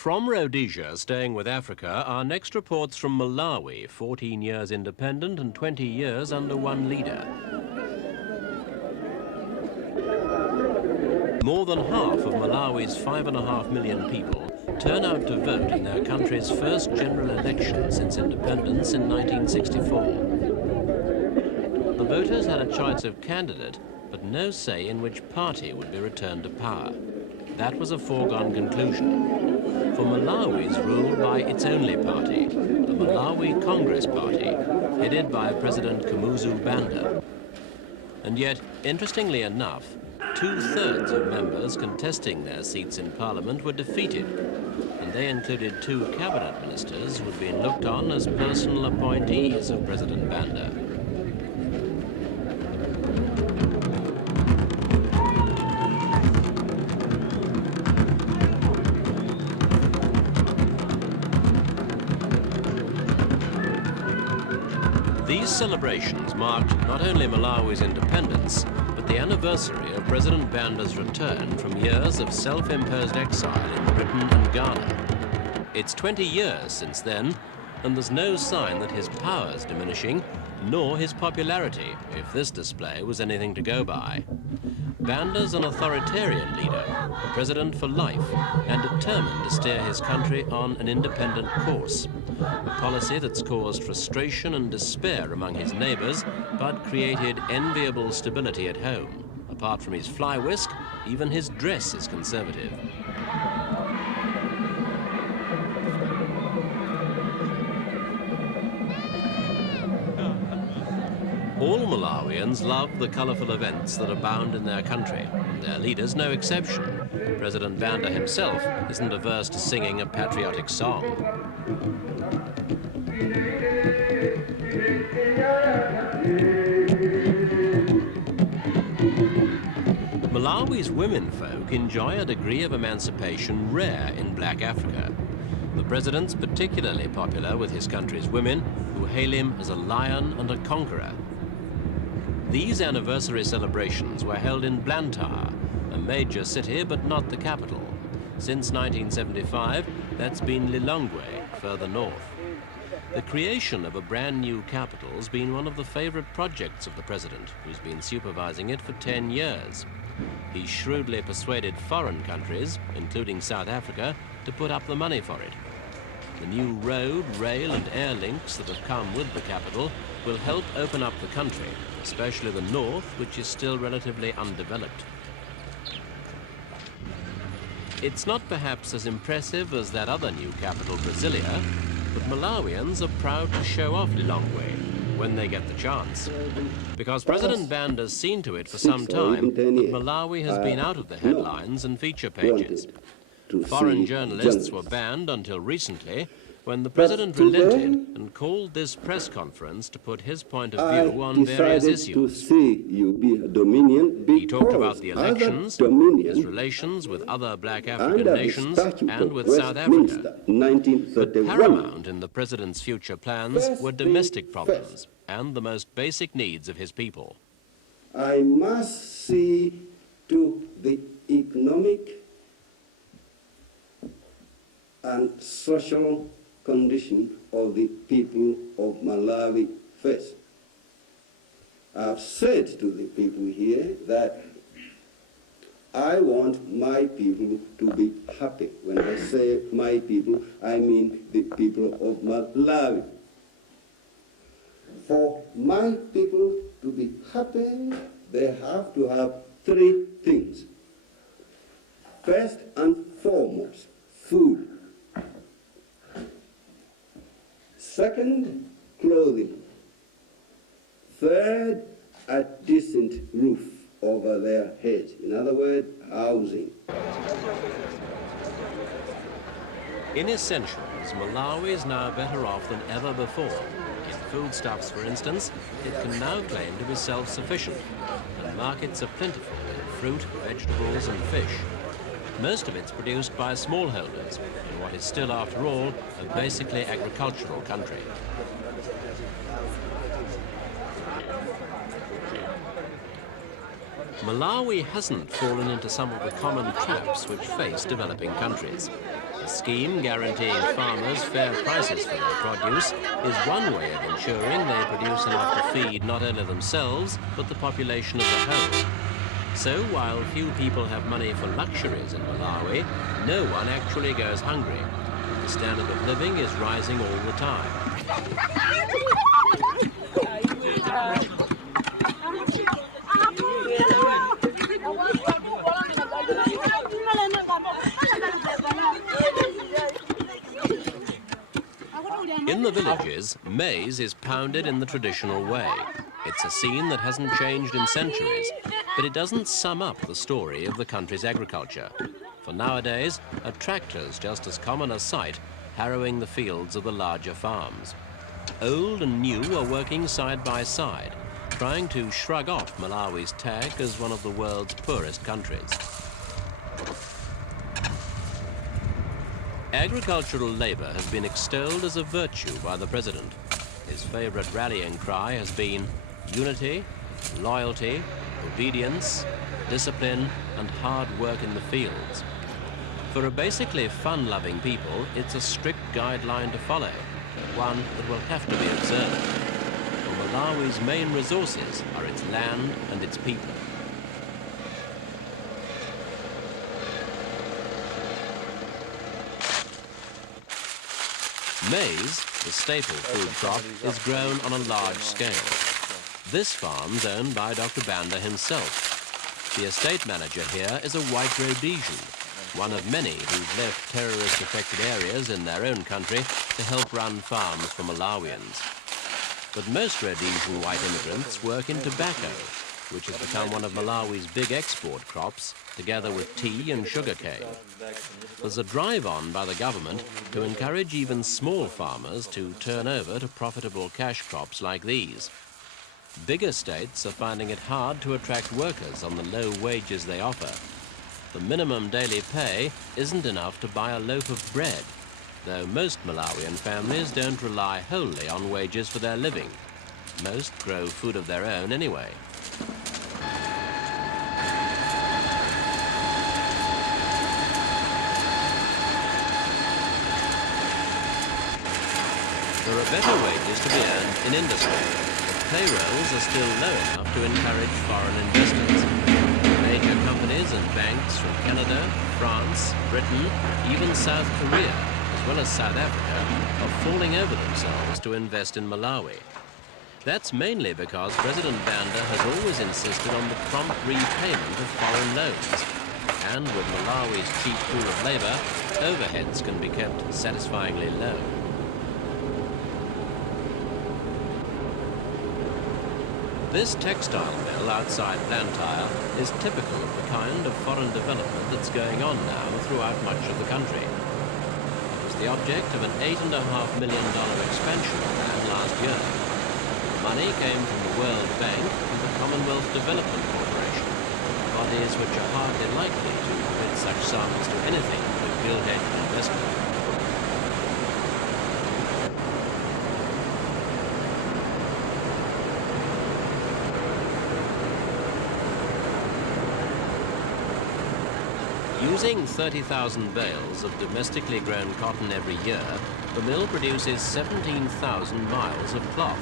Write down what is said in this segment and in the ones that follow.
From Rhodesia, staying with Africa, our next reports from Malawi, 14 years independent and 20 years under one leader. More than half of Malawi's 5.5 million people turn out to vote in their country's first general election since independence in 1964. The voters had a choice of candidate, but no say in which party would be returned to power. That was a foregone conclusion. For Malawi is ruled by its only party, the Malawi Congress Party, headed by President Kamuzu Banda. And yet, interestingly enough, 2/3 of members contesting their seats in Parliament were defeated, and they included 2 cabinet ministers who had been looked on as personal appointees of President Banda. These celebrations marked not only Malawi's independence, but the anniversary of President Banda's return from years of self-imposed exile in Britain and Ghana. It's 20 years since then, and there's no sign that his power is diminishing, nor his popularity, if this display was anything to go by. Banda's an authoritarian leader, a president for life, and determined to steer his country on an independent course. A policy that's caused frustration and despair among his neighbors, but created enviable stability at home. Apart from his fly whisk, even his dress is conservative. All Malawians love the colourful events that abound in their country, and their leaders no exception. President Banda himself isn't averse to singing a patriotic song. Malawi's womenfolk enjoy a degree of emancipation rare in black Africa. The president's particularly popular with his country's women, who hail him as a lion and a conqueror. These anniversary celebrations were held in Blantyre, a major city but not the capital. Since 1975, that's been Lilongwe, further north. The creation of a brand new capital has been one of the favorite projects of the president, who's been supervising it for 10 years. He shrewdly persuaded foreign countries, including South Africa, to put up the money for it. The new road, rail and air links that have come with the capital will help open up the country, especially the north, which is still relatively undeveloped. It's not perhaps as impressive as that other new capital, Brasilia, but Malawians are proud to show off Lilongwe when they get the chance. Because President Banda's seen to it for some time that Malawi has been out of the headlines and feature pages. Foreign journalists were banned until recently, when the president relented and called this press conference to put his point of view on various issues. He talked about the elections, his relations with other black African nations, and with South Africa. But paramount in the president's future plans were domestic problems and the most basic needs of his people. I must see to the economic and social condition of the people of Malawi first. I've said to the people here that I want my people to be happy. When I say my people, I mean the people of Malawi. For my people to be happy, they have to have 3 things. First and foremost, food. Second, clothing. Third, a decent roof over their heads. In other words, housing. In essentials, Malawi is now better off than ever before. In foodstuffs, for instance, it can now claim to be self-sufficient, and markets are plentiful in fruit, vegetables and fish. Most of it's produced by smallholders in what is still, after all, a basically agricultural country. Malawi hasn't fallen into some of the common traps which face developing countries. A scheme guaranteeing farmers fair prices for their produce is one way of ensuring they produce enough to feed not only themselves, but the population as a whole. So while few people have money for luxuries in Malawi, no one actually goes hungry. The standard of living is rising all the time. In the villages, maize is pounded in the traditional way. It's a scene that hasn't changed in centuries, but it doesn't sum up the story of the country's agriculture. For nowadays, a tractor's just as common a sight, harrowing the fields of the larger farms. Old and new are working side by side, trying to shrug off Malawi's tag as one of the world's poorest countries. Agricultural labor has been extolled as a virtue by the president. His favorite rallying cry has been unity, loyalty, obedience, discipline, and hard work in the fields. For a basically fun-loving people, it's a strict guideline to follow, one that will have to be observed. For Malawi's main resources are its land and its people. Maize, the staple food crop, is grown on a large scale. This farm's owned by Dr. Banda himself. The estate manager here is a white Rhodesian, one of many who've left terrorist-affected areas in their own country to help run farms for Malawians. But most Rhodesian white immigrants work in tobacco, which has become one of Malawi's big export crops, together with tea and sugarcane. There's a drive on by the government to encourage even small farmers to turn over to profitable cash crops like these. Big estates are finding it hard to attract workers on the low wages they offer. The minimum daily pay isn't enough to buy a loaf of bread, though most Malawian families don't rely wholly on wages for their living. Most grow food of their own anyway. There are better wages to be earned in industry, but payrolls are still low enough to encourage foreign investors. Major companies and banks from Canada, France, Britain, even South Korea, as well as South Africa, are falling over themselves to invest in Malawi. That's mainly because President Banda has always insisted on the prompt repayment of foreign loans. And with Malawi's cheap pool of labor, overheads can be kept satisfyingly low. This textile mill outside Blantyre is typical of the kind of foreign development that's going on now throughout much of the country. It was the object of an $8.5 million expansion plan last year. Money came from the World Bank and the Commonwealth Development Corporation, bodies which are hardly likely to commit such sums to anything but gilt-edged investment. Using 30,000 bales of domestically grown cotton every year, the mill produces 17,000 miles of cloth,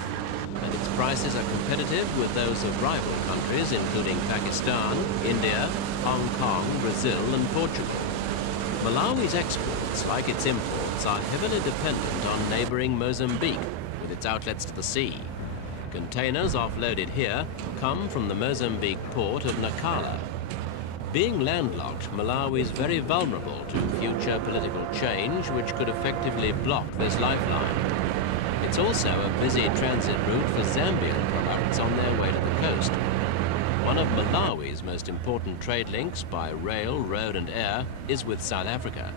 and its prices are competitive with those of rival countries including Pakistan, India, Hong Kong, Brazil and Portugal. Malawi's exports, like its imports, are heavily dependent on neighboring Mozambique, with its outlets to the sea. Containers offloaded here come from the Mozambique port of Nacala. Being landlocked, Malawi is very vulnerable to future political change which could effectively block this lifeline. It's also a busy transit route for Zambian products on their way to the coast. One of Malawi's most important trade links by rail, road and air is with South Africa.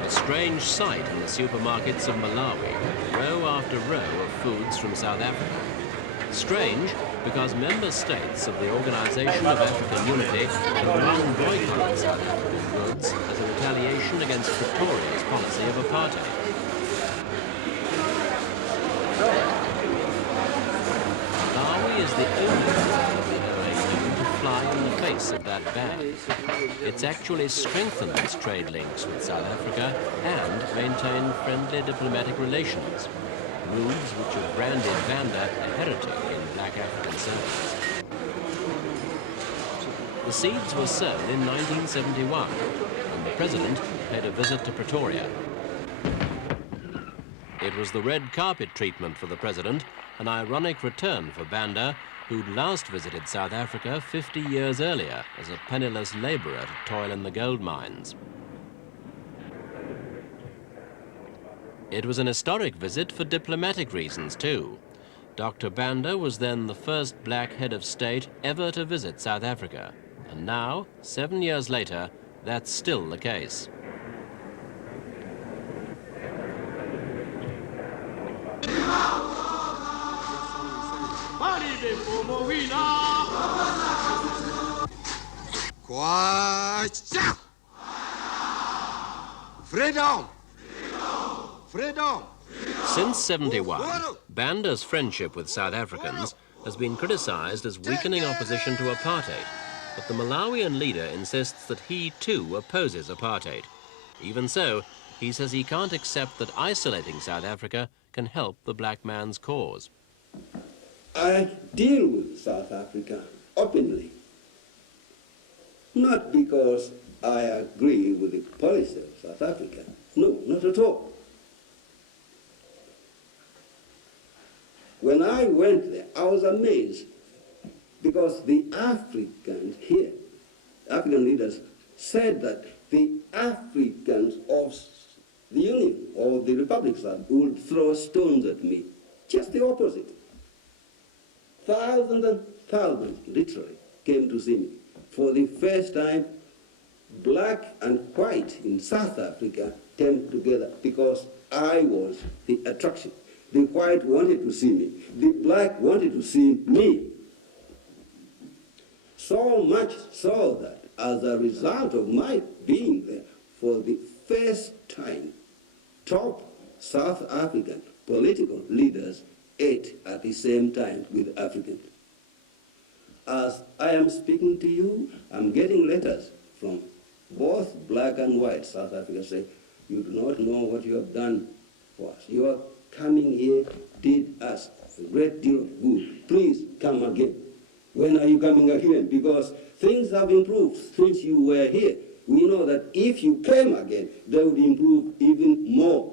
A strange sight in the supermarkets of Malawi, row after row of foods from South Africa. Strange because member states of the Organization of African Unity have run boycotts South African goods as a retaliation against Pretoria's policy of apartheid. Malawi is the only country fly in the face of that ban. It's actually strengthened its trade links with South Africa and maintained friendly diplomatic relations, moves which have branded Banda a heretic in black African circles. The seeds were sown in 1971, when the president paid a visit to Pretoria. It was the red carpet treatment for the president, an ironic return for Banda, who'd last visited South Africa 50 years earlier as a penniless laborer to toil in the gold mines. It was an historic visit for diplomatic reasons too. Dr. Banda was then the first black head of state ever to visit South Africa. And now, 7 years later, that's still the case. Freedom! Freedom! Since '71, Banda's friendship with South Africans has been criticized as weakening opposition to apartheid. But the Malawian leader insists that he too opposes apartheid. Even so, he says he can't accept that isolating South Africa can help the black man's cause. I deal with South Africa openly, not because I agree with the policy of South Africa. No, not at all. When I went there, I was amazed because the Africans here, African leaders, said that the Africans of the Union or the Republic would throw stones at me. Just the opposite. Thousands and thousands, literally, came to see me. For the first time, black and white in South Africa came together because I was the attraction. The white wanted to see me. The black wanted to see me. So much so that as a result of my being there, for the first time, top South African political leaders ate at the same time with Africans. As I am speaking to you, I'm getting letters from both black and white South Africa saying, you do not know what you have done for us. Your coming here did us a great deal of good. Please come again. When are you coming again? Because things have improved since you were here. We know that if you came again, they would improve even more.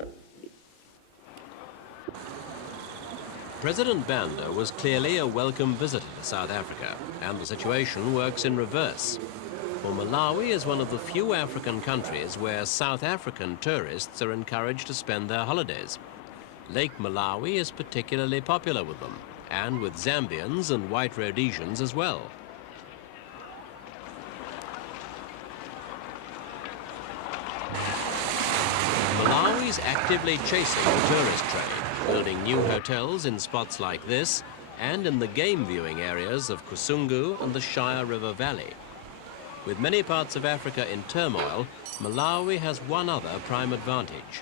President Banda was clearly a welcome visitor to South Africa, and the situation works in reverse. For Malawi is one of the few African countries where South African tourists are encouraged to spend their holidays. Lake Malawi is particularly popular with them, and with Zambians and white Rhodesians as well. Malawi's actively chasing the tourist trade, building new hotels in spots like this and in the game viewing areas of Kamuzu and the Shire River Valley. With many parts of Africa in turmoil, Malawi has one other prime advantage.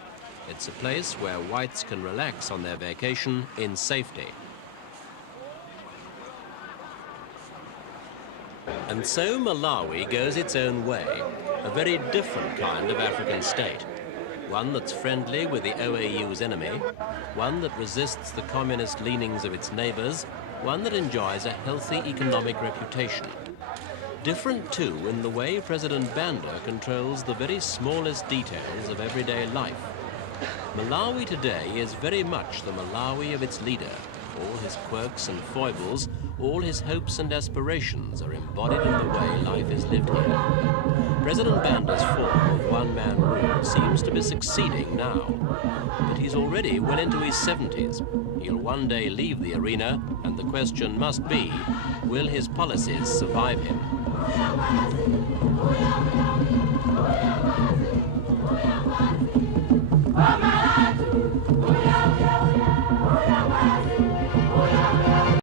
It's a place where whites can relax on their vacation in safety. And so Malawi goes its own way, a very different kind of African state. One that's friendly with the OAU's enemy, one that resists the communist leanings of its neighbors, one that enjoys a healthy economic reputation. Different too in the way President Banda controls the very smallest details of everyday life. Malawi today is very much the Malawi of its leader. All his quirks and foibles, all his hopes and aspirations are embodied in the way life is lived here. President Banda's form of one-man rule seems to be succeeding now. But he's already well into his 70s. He'll one day leave the arena, and the question must be, will his policies survive him?